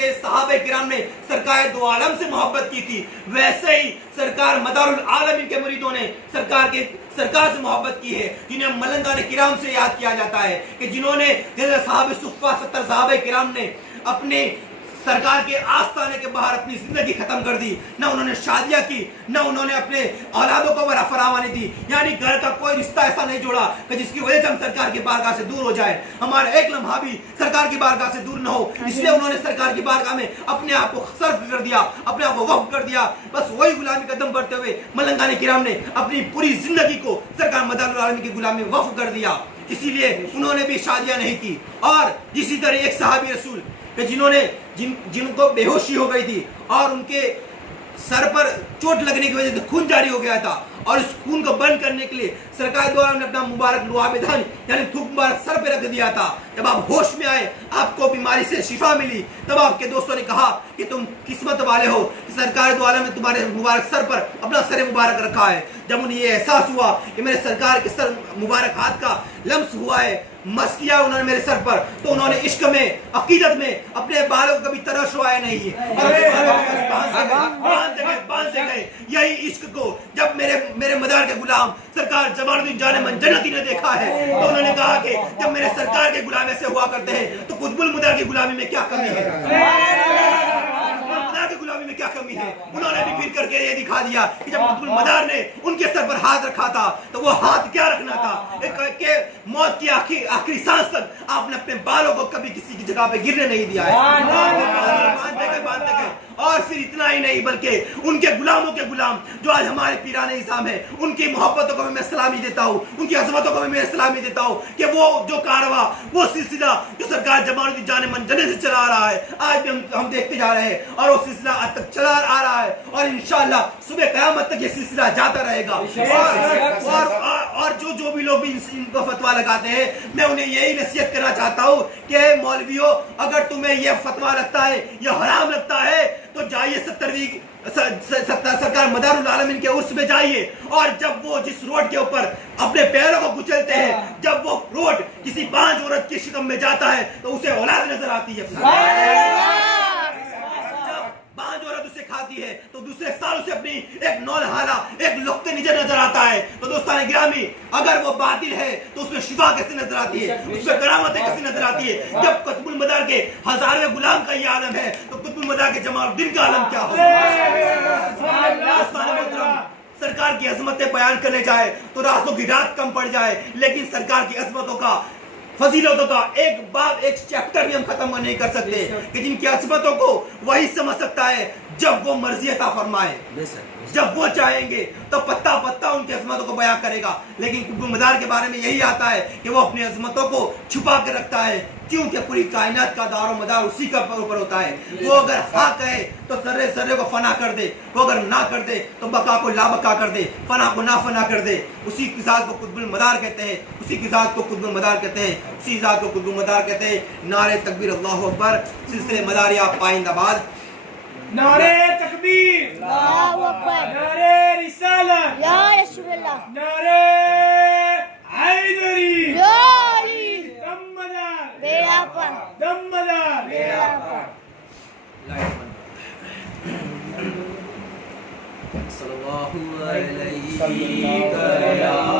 के सहाबे किराम ने सरकार दो आलम से मोहब्बत की थी, वैसे ही सरकार मदारुल आलमीन के मुरीदों ने सरकार से मोहब्बत की है, जिन्हें मलंगाने किराम से याद किया जाता है कि जिन्होंने साहब सुफ़ा 70 सहाबे किराम ने अपने सरकार के आस्थाने के बाहर अपनी जिंदगी खत्म कर दी। न उन्होंने शादियां की, न उन्होंने अपने औलादों को फरावानी दी, यानी घर का कोई रिश्ता ऐसा नहीं जोड़ा कि जिसकी वजह से हम सरकार की बारगाह से दूर हो जाए, हमारा एक लम्हा भी सरकार की बारगाह से दूर न हो। इसलिए उन्होंने सरकार की बारगाह में अपने आप को सर्फ कर दिया, अपने आप को वक्फ कर दिया। बस वही गुलामी कदम बढ़ते हुए मलंगाने किराम ने अपनी पूरी जिंदगी को सरकार मदारुल आलमीन की गुलामी में वक्फ कर दिया। इसीलिए उन्होंने भी शादियां नहीं की। और इसी तरह एक सहाबी रसूल जिनको बेहोशी हो गई थी और उनके सर पर चोट लगने की वजह से खून जारी हो गया था, और इस खून को बंद करने के लिए सरकार द्वारा ने अपना मुबारक लुआबेदान यानी थूक मुबारक सर पे रख दिया था। जब आप होश में आए, आपको बीमारी से शिफा मिली, तब आपके दोस्तों ने कहा कि तुम किस्मत वाले हो कि सरकार द्वारा ने तुम्हारे मुबारक सर पर अपना सर मुबारक रखा है। जब उन्हें ये एहसास हुआ कि मेरे सरकार के सर मुबारक हाथ का लम्स हुआ है, मस किया उन्होंने मेरे सर पर, तो उन्होंने इश्क में, अकीदत में अपने बालों को कभी तरह छुआया नहीं है, बांधते गए यही इश्क को। जब मेरे मदार के गुलाम सरकार जमालुद्दीन जाने मन जन्नती ने देखा है, तो उन्होंने कहा कि जब मेरे सरकार के गुलाम ऐसे हुआ करते हैं तो कुतुबुल मुदार की गुलामी में क्या कमी है, गुलामी में क्या कमी है। उन्होंने भी फिर करके ये दिखा दिया कि जब कुतुबुल मदार ने उनके सर पर हाथ रखा था तो वो हाथ क्या रखना था, एक मौत की आखिरी सांस तक आपने अपने बालों को कभी किसी की जगह पे गिरने नहीं दिया है। बांधते गए। और फिर इतना ही नहीं बल्कि उनके गुलामों के गुलाम जो आज हमारे पीराने निज़ाम है, उनकी मोहब्बतों को मैं सलामी देता हूँ, उनकी अज़मतों को मैं सलामी देता हूँ कि वो जो कारवा, वो सिलसिला जो सरकार जमालुद्दीन जाने मन जन्नत से चला आ रहा है, आज भी हम देखते जा रहे हैं, और वो सिलसिला आज तक चला आ रहा है, और इंशाअल्लाह सुबह क़यामत तक ये सिलसिला जाता रहेगा। और जो भी लोग भी इनको फतवा लगाते हैं, मैं उन्हें यही नसीहत करना चाहता हूँ कि मौलवियों, अगर तुम्हें यह फतवा लगता है, यह हराम लगता है, तो जाइए सरकार मदारुल आलमीन के उर्स में जाइए, और जब वो जिस रोड के ऊपर अपने पैरों को कुचलते हैं, जब वो रोड किसी बांझ औरत की शिकम में जाता है तो उसे औलाद नजर आती है। बांझ औरत उसे खाती है तो दूसरे साल उसे अपनी एक नौलहाना, एक लुक्ते नीचे नजर आता है। तो दोस्तान गिरामी, अगर वो बातिल है तो उसमें शिफा कैसे नजर आती है, उसमें करामतें कैसे नजर आती है। जब कुतुबुल मदार के हजारों गुलाम का ये आलम है तो कुतुबुल मदार के जमालुद्दीन का आलम क्या होगा। सरकार की अजमतें बयान करने जाए तो रातों की रात कम पड़ जाए, लेकिन सरकार की अजमतों का, फजीलतों का एक चैप्टर भी हम खत्म नहीं कर सकते कि जिनकी अजमतों को वही समझ सकता है जब वो मर्जी अता फरमाए। जब वो चाहेंगे तो पत्ता पत्ता उनकी अजमतों को बयां करेगा, लेकिन कुतुबुल मदार के बारे में यही आता है कि वो अपनी अजमतों को छुपा कर रखता है, क्योंकि पूरी कायनात का दारो मदार उसी का ऊपर होता है। वो अगर हाँ कहे तो सर्रे सर्रे को फना कर दे, वो अगर ना कर दे तो बका को लाबका कर दे, फना को ना फना कर दे। उसी की जात को कुतुबुल मदार कहते हैं, उसी की जात को कुतुबुल मदार कहते हैं, उसी जात को कुतुबुल मदार कहते हैं। नारे तकबीर अल्लाहु अकबर, सिलसिले मदारिया पाइंदाबाद। नारे तकबीर, अल्लाहु अकबर, नारे रिसालत, या रसूलल्लाह, नारे हैदरी, या अली, दमदार, बेड़ा पर, दमदार, बेड़ा पर। सल्लल्लाहु अलैहि वसल्लम।